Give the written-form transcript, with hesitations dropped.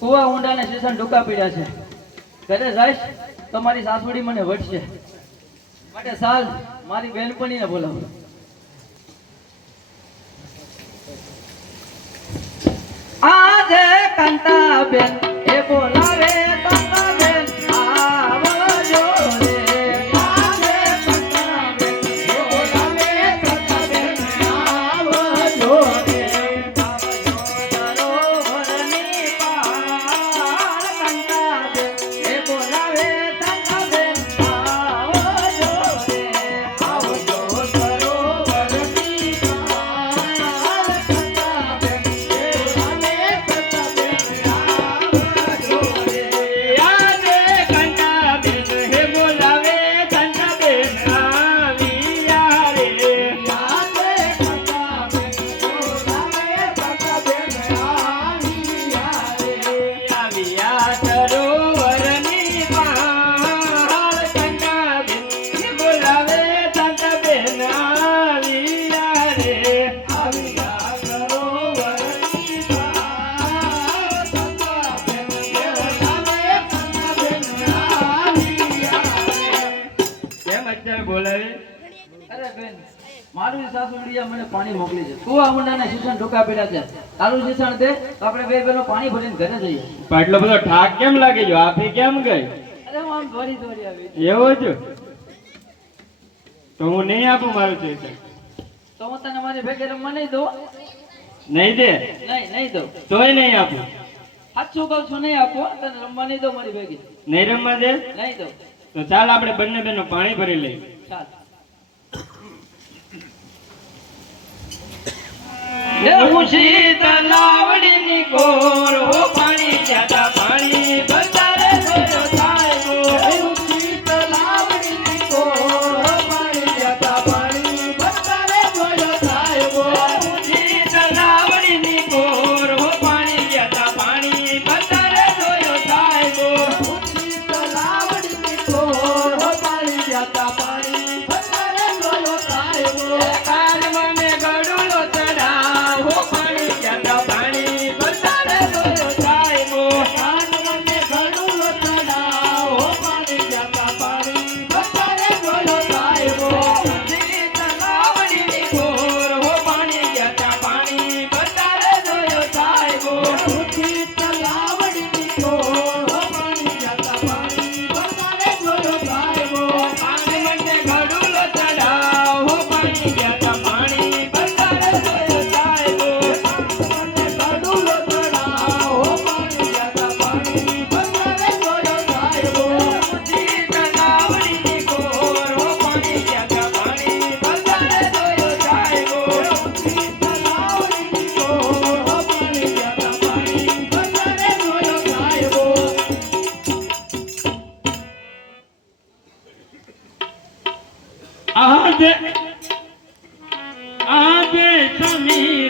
કુવા ઊંડા ને શેષણ ઢોકા પીડ્યા છે. ઘરે જઈશ તો મારી સાસુડી મને વટશે. માટે સાલ મારી બેનપણીને બોલાવો. આજે કંતા બેન એ બોલાવે કંતા બેન આવજો રે. આજે કંતા બેન એ બોલાવે કંતા બેન આવજો રે. મારું સાસુડિયા મને પાણી મોકલી છે. કુવા ઊંડાને શીશણ ઢોકા પીડા છે. તારું શીશણ દે તો આપણે બે બેનો પાણી ભરીને ઘરે જઈએ. પણ એટલો બધો ઠાક કેમ લાગે જો આપી કેમ ગઈ? અરે હું આમ દોરી દોરી આવી. એવો જ તો હું નહીં આપું મારું શીશણ. તો હું તને મારી ભેગે રમવા નહીં દઉં. નહીં દે? નહીં દઉં. તોય નહીં આપું. સાચું કહું છું, નહીં આપો. તને રમવા નહીં દઉં મારી ભેગે. નહીં રમવા દે? નહીં દઉં. તો ચાલ આપણે બંને બેનો પાણી ભરી લઈએ. ચાલ. એ ઊંચી તલાવડીની કોર હો પાણી જાતા પાણી બતારે જોયો સાહેબો ઊંચી તલાવડીની કોર પાણી જતા પાણી બતારે જોયો સાહેબો ઊંચી તલાવડીની કોર હો પાણી જાતા પાણી બતારે જોયો સાહેબો ઊંચી તલાવડીની કોર પાણી જતા પાણી બતારે જોયો સાહેબો કાન મને ગળુલો ચડાવ હો પાણી જાતા પાણી બતારે જોયો સાહેબો કાન મને ઘડુલો ચડાવ પાણી જતા પાણી બતારે જોયો સાહેબો ઊંચી તલાવડીની કોર હો પાણી જાતા પાણી બતારે જોયો સાહેબો ઊંચી તલાવડીની કોર પાણી જતા પાણી બતારે જોયો સાહેબો કાન મને ગળુલો ચડાવ હો પાણી જાતા પાણી બતારે જોયો સાહેબો મને ઘડુલો ચડાવ પાણી જતા પાણી બતારે જોયો સાહેબો ઊંચી તલાવડીની કોર હો પાણી જાતા પાણી બતારે જોયો સાહેબો ઊંચી તલાવડીની કોર પાણી જતા પાણી બતારે જોયો સાહેબો આદે સમીર